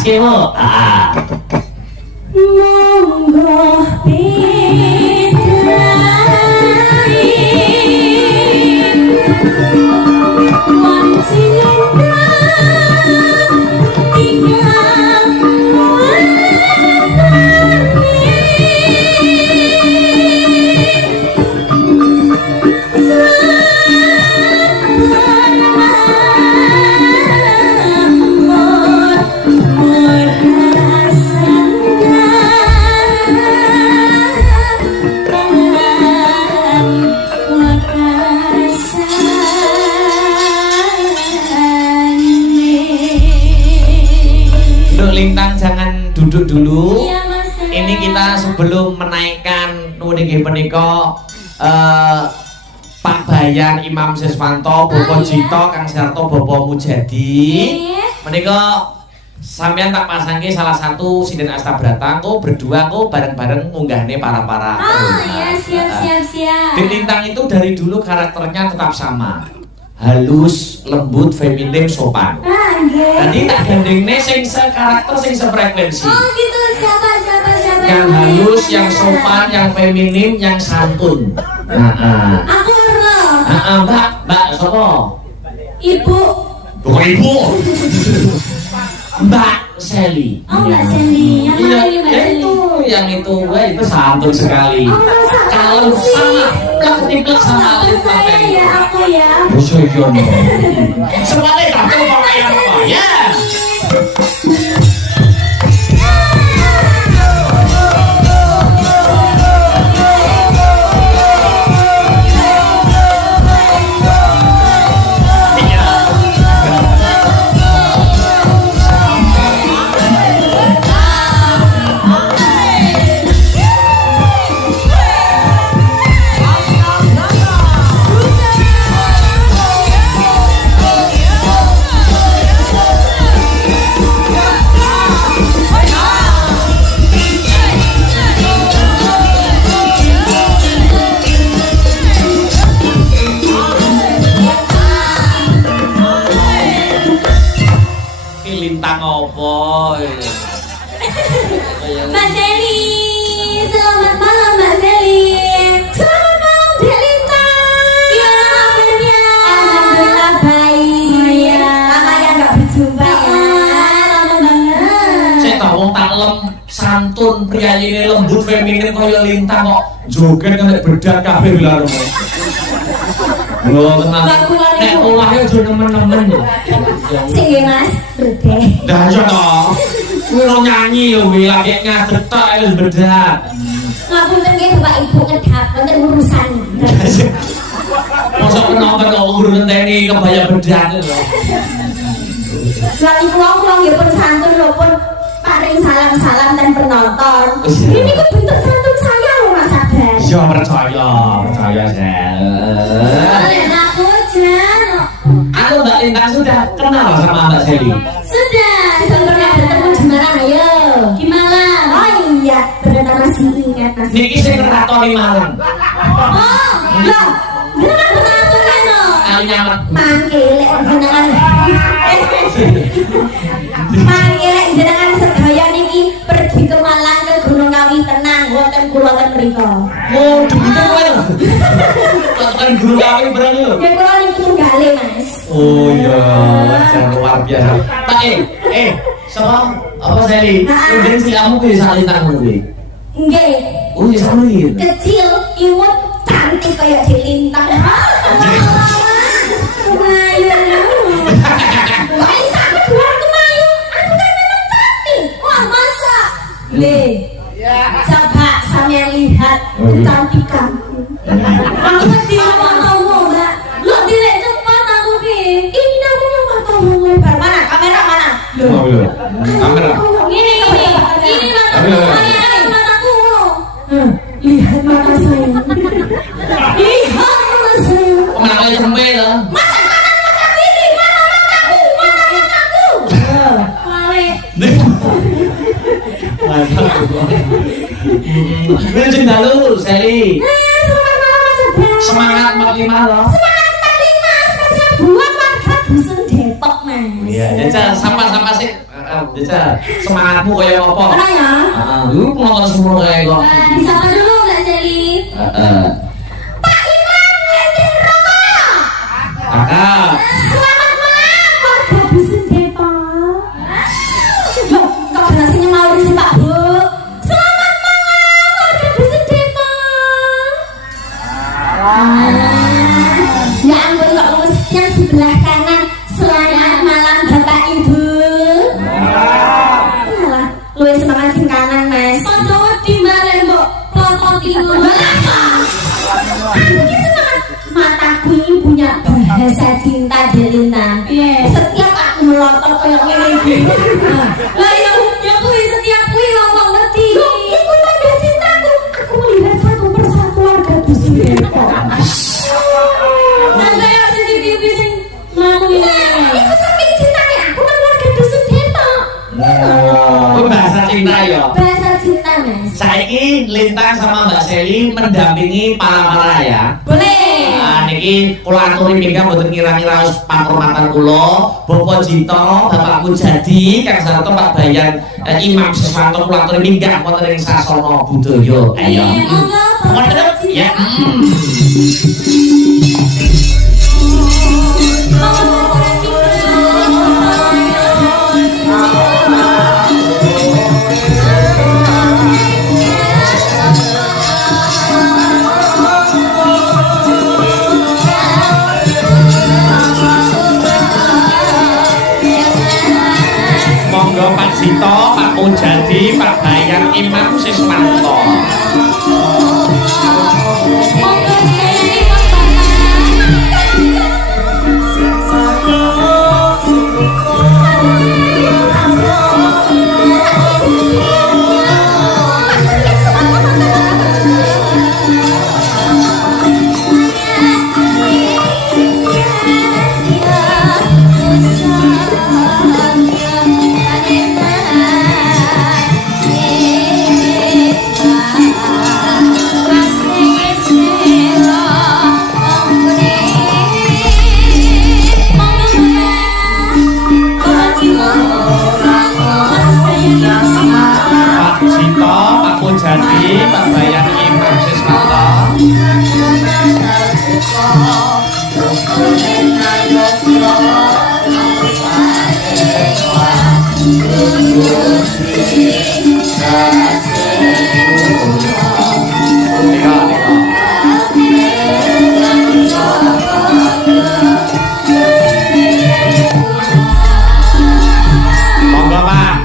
Kemo, monggo Lintang jangan duduk dulu. Iya, Mas. Ini kita sebelum menaikkan niki menika Pak Bayan Imam Siswanto, Bapak Jito, Kang Sarto, Bapak Mujadi. Menika sampean tak pasangke salah satu sinden Astabrata kok berdua kok bareng-bareng ngunggahne para-para. Oh iya, siap. Di Lintang itu dari dulu karakternya tetap sama. Halus, lembut, feminim, sopan. Tadi tak gandengnya sing sekarakter sing sefrekuensi. Oh gitu, siapa? Yang halus, yang sopan, yang feminim, yang santun. Aku Erno. Mbak, sopo? Ibu. Bukan ibu. Mbak Sally. Oh Mbak Sally. Yang mana ini Mbak Sally? Yang itu, itu santun sekali. Oh masa Kalau sama, plek sama saya ya, aku ya. Semuanya tak tahu pakaian apa. Ya. Lintang opo? Mbak Sally, selamat malam Mbak Sally. Selamat malam Dek Lintang. Gimana kabarnya? Alhamdulillah baik. Ya, lama ya nggak berjumpa ya. Lama banget. Saya tahu wong tak lem santun priyayi ini lembut feminin kaya Lintang kok joget kena bedak kabeh wilaru. Lho tenang. Nek olahnya aja nemen-nemen. Sing nggih Mas, bedhe. Dah aja toh. Kuwi lo nyanyi lho kuwi lagi ngadeg tok wis bedak. Ngapunten nggih Bapak Ibu ngedap wonten urusan. Mosok penonton kok urun ngenteni kebaya bedak lho. Lagi kula nggih pun santun lho pun paring salam-salam dan penonton. Ini kok bentuk santun saya lho Mas Sabar. Ya percaya Sel. Aku Jan. Aku Mbak Lintang sudah kenal sama Mbak Sally. Sudah pernah bertemu di mana ayo? Di Malang. Oh iya, ternyata masih ingat Mas. Niki sing ngeratoni Malang. Oh, lah, jenengan pengatur kan no? Kali nyamet. Mangkilek jenengan. Mangkilek jenengan sedaya niki pergi ke Malang ke Gunung Kawi tenang wonten kula ten mriko. Oh, dibiten kowe lho. Kan guru kami bareng lho. Ya kula niki tunggale Mas. Oh iya, wajar luar biasa. Pak sama apa Sally? Kemudian si kamu bisa Lintang kuwi. Nggih. Oh, iya sama gitu. Kecil, imut, cantik kayak di Lintang. Kemayu. Wah, aku keluar kemayu. Aku kan memang cantik. Wah, masa? Nih. Coba sampean lihat kecantikanku. Aku di matamu, Mbak. Lo dilek cepat aku ki. Ini namanya matamu lebar. Mana? Kamera mana? Oh, iya. Kamera. Ini matamu. Ini mataku. Lihat mata saya. Lihat Wilujeng dalu, Seli. Selamat malam Mas Abang. Semangat 45 loh. Semangat 45 spesial buat warga Dusun Depok Mas. Iya, Jaca sama-sama sih. Jaca semangatmu kayak apa? Mana ya? Lu penonton semua kayak kok. Disapa dulu Mbak Seli. Pak Imam Lenting Rokok. Kakak. Selamat malam warga Dusun Depok. Loh, kok berhasilnya mau sih Pak Bu? Selamat malam warga Dusun Depok. Ya ampun kok lurus yang sebelah kanan. Selamat malam Bapak Ibu. Alah, luwih semangat sing kanan Mas. Padha wedi mbare mbok plototi ngono. Aku semangat. Mataku ini punya bahasa cinta Delina. Setiap aku melotot kayak ngene iki. Lah ya kuwi setiap kuwi ngomong ngerti. Iku tanda cintaku. Aku melihat satu persatu warga Dusun Depok. Sampai CCTV sing mau ini. Iku saking cintanya aku nang warga Dusun Depok. Oh, bahasa cinta ya. Bahasa cinta Mas. Saiki Lintang sama Mbak Seli mendampingi para ya. Boleh. Nah, niki kula aturi pinggang mboten ngira-ngira wis patur-patur kula, Bapak Jito, Bapak Mujadi, Kang Sarto, Pak Bayan, Imam Siswanto kula aturi pinggang wonten ing sasana budaya. Ayo. Monggo ya. Monggo Pak Jito, Pak Mujadi, Pak Bayan, Imam Siswanto. Pak Jito, Pak Mujadi, Pak Bayan, Imam Siswanto. Monggo Pak.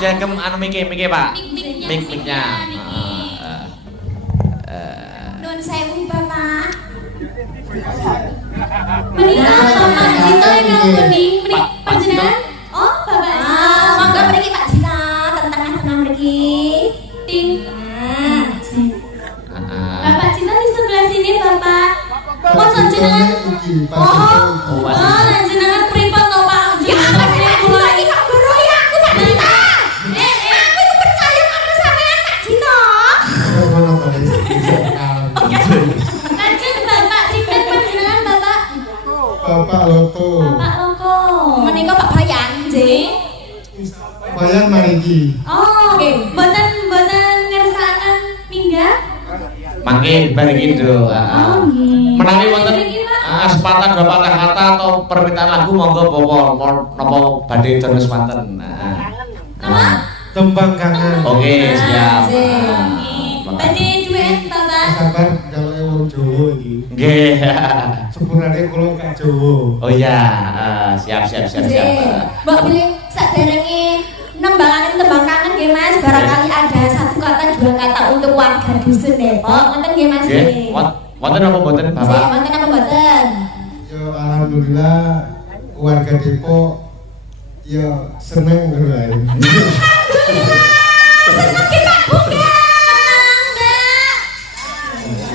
Jangkem anu miki Pak. Mik-miknya. Nun sewu Bapak. Menika Bapak Jito ingkang bening menik panjenengan. Oh, Bapak. Monggo mriki Pak Jito, tenang mriki. Ting. Bapak Jito di sebelah sini, Bapak. Mosok jenengan. Oh, jenengan pripun to, Pak? Ya, aku lagi kok geroy aku Pak Jito. Aku itu percaya karo sampean Pak Jito. Lanjut Bapak Sipen panjenengan Bapak. Bapak Loko. Bapak Loko. Menika Pak Bayan, nggih. Bayan mariki. Oh, nggih. Mboten ngersakaken minggah. Mangke bareng gitu. Oh, nggih. Menawi wonten sepatah dua patah kata atau permintaan lagu monggo bapak napa badhe terus wonten. Tembang kangen. Oke, siap. Badhe duet Bapak. Sabar kalau wong Jawa iki. Nggih. Sepurane kula gak Jawa. Oh iya, siap. Mbak pilih saderenge nembangaken tembang kangen nggih Mas, barangkali ada satu kata dua kata untuk warga dusun Depok. Ngoten nggih Mas. Nggih. Wonten apa mboten, Bapak? Wonten apa mboten? Ya alhamdulillah warga Depok ya seneng wae. Seneng kita bukan. Senang Mbak.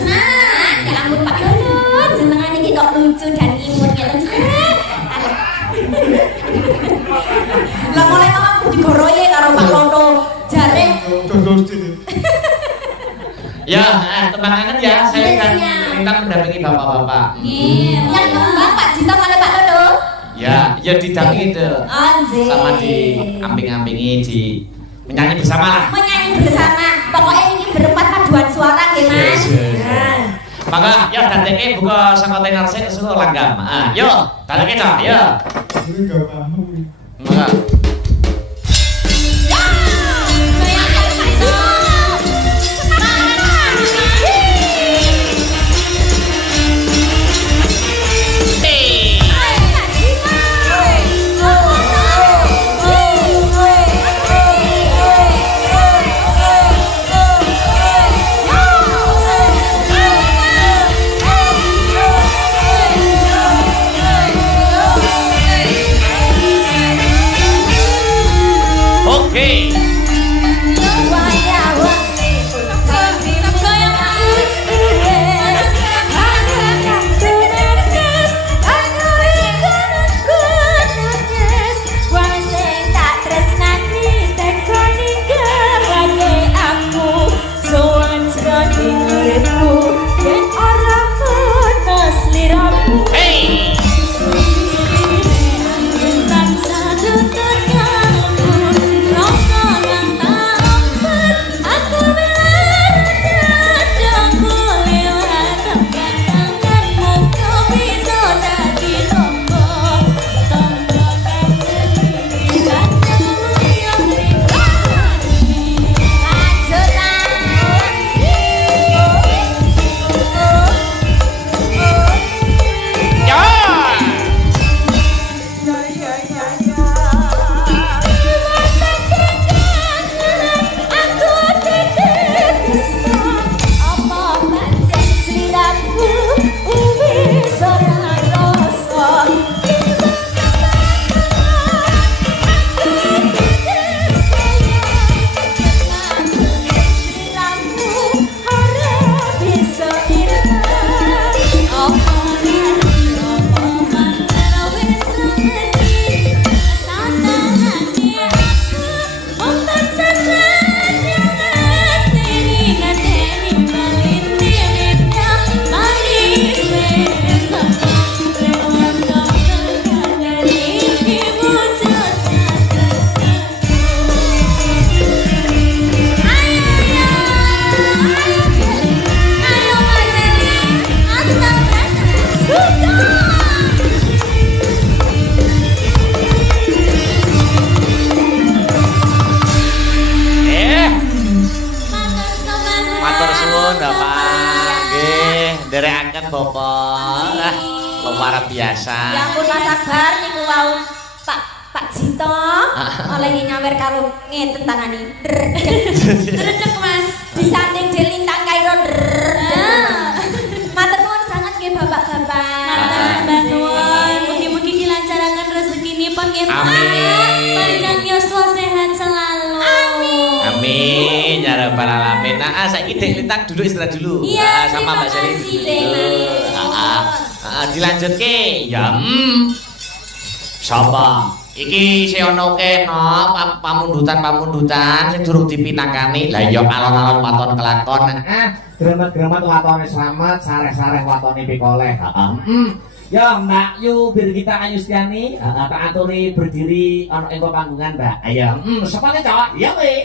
Nah, ya ampun Pak Dono, jenengan iki kok lucu dan imut ngeten. Lah mulai aku digoroye karo Pak Londo. Jare Contoh sini. Ya, tenang ya, saya akan minta mendampingi bapak-bapak. yang ngembang Pak Cinta mana Pak Londo? Ya didampingi itu. Anjir. Sama di amping-ampingi di menyanyi bersama lah. Menyanyi bersama. Pokoknya ini berempat paduan suara nggih Mas. Nah. Maka ya dateke buka sang kontainer sing suruh langgam. Yo, daleke cah, yo. Ini gak paham. Maka derekaken bapak luar biasa. Ya ampun Mas Akbar niku wau Pak Cinta oleh nyawer karo ngenten tangani. Dredeg Mas, disanding delintang kairo. Matur nuwun sanget nggih Bapak-bapak. Matur nuwun. Mugi-mugi dilancaraken rezekinipun nggih Pak. Panjang yuswa sehat selalu. Amin. Amin ya rabbal alamin. Nah, saiki Dek Lintang duduk istirahat dulu. Iya, sama Mbak Seri dulu. Dilanjutke ya. Sapa? Iki si ono kena pamundutan sing durung dipinakani. Lah ya alon-alon waton kelakon. Gremet-gremet watone slamet, sareh-sareh watone pikoleh. Ya Mbak Yu Birgita Ayustiani, tak aturi berdiri ana ing panggungan Mbak. Ayo, sepane cowok. Ya kowe.